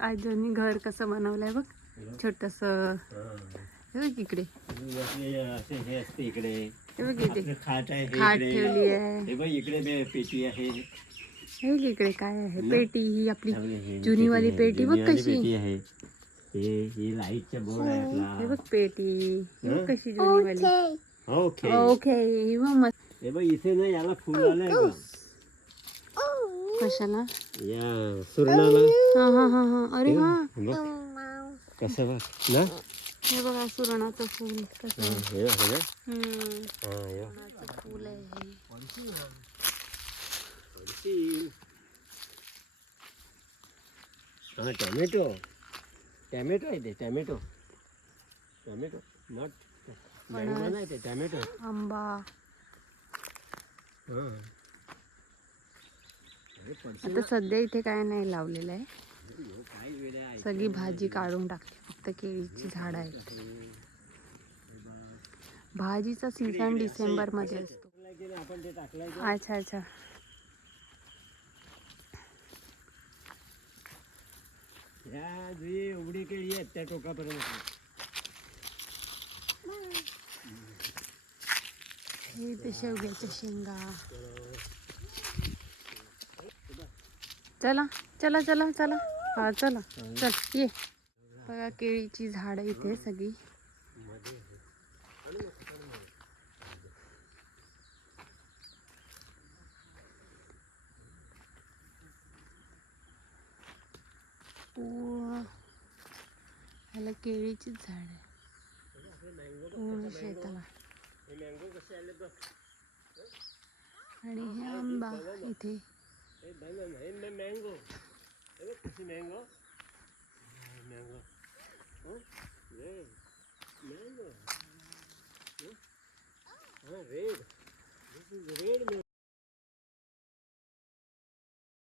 आजींनी घर कसं बनवलंय बघ, छोटस. हे बघ इकडे, हे असते इकडे. हे बघ इथे आपलं खाट आहे, खाट हे ठेवली आहे. हे बघ इकडे पेटी आहे. हे बघ इकडे काय आहे, पेटी. ही आपली हे जुनी वाली पेटी बघ जुनीवाली कशी. पेटी आहे. हे लाईटचा बोर्ड आहे हे आपला. बघ पेटी, हे बघ कशी जुनी वाली. ओके ओके, हे बघ मस्त. हे बघ इथे ना याला फुल आलंय का कशाला? या सुरणाला. हा हा हा हा, अरे हा, बघ कसं बघ ना. हे बघा सुरणाचं फूल कसं आहे. हे बघ, हे बघ. सुरणाचं फूल आहे हे. हा टोमॅटो, टोमॅटो आहे ते. टोमॅटो नॉट मँगो नाही ते, टोमॅटो. आंबा. आता सध्या इथे काय नाही लावलेलं आहे, सगळी भाजी काढून टाकली, फक्त केळीची झाड आहेत. भाजीचा सीझन डिसेंबर मध्ये असतो. अच्छा अच्छा. ह्या जी उघडी केळी आहेत त्या टोकापर्यंत. हे ते शेवग्याच्या शेंगा. चला चला चला चला, हा चला चल ये. बघा केळीची झाडं इथे सगळी. पूर्ण ह्याला केळीचीच झाड आहे पूर्ण शेताला. आणि हे आंबा इथे. मँगो कशी मँगो मँगो रेड.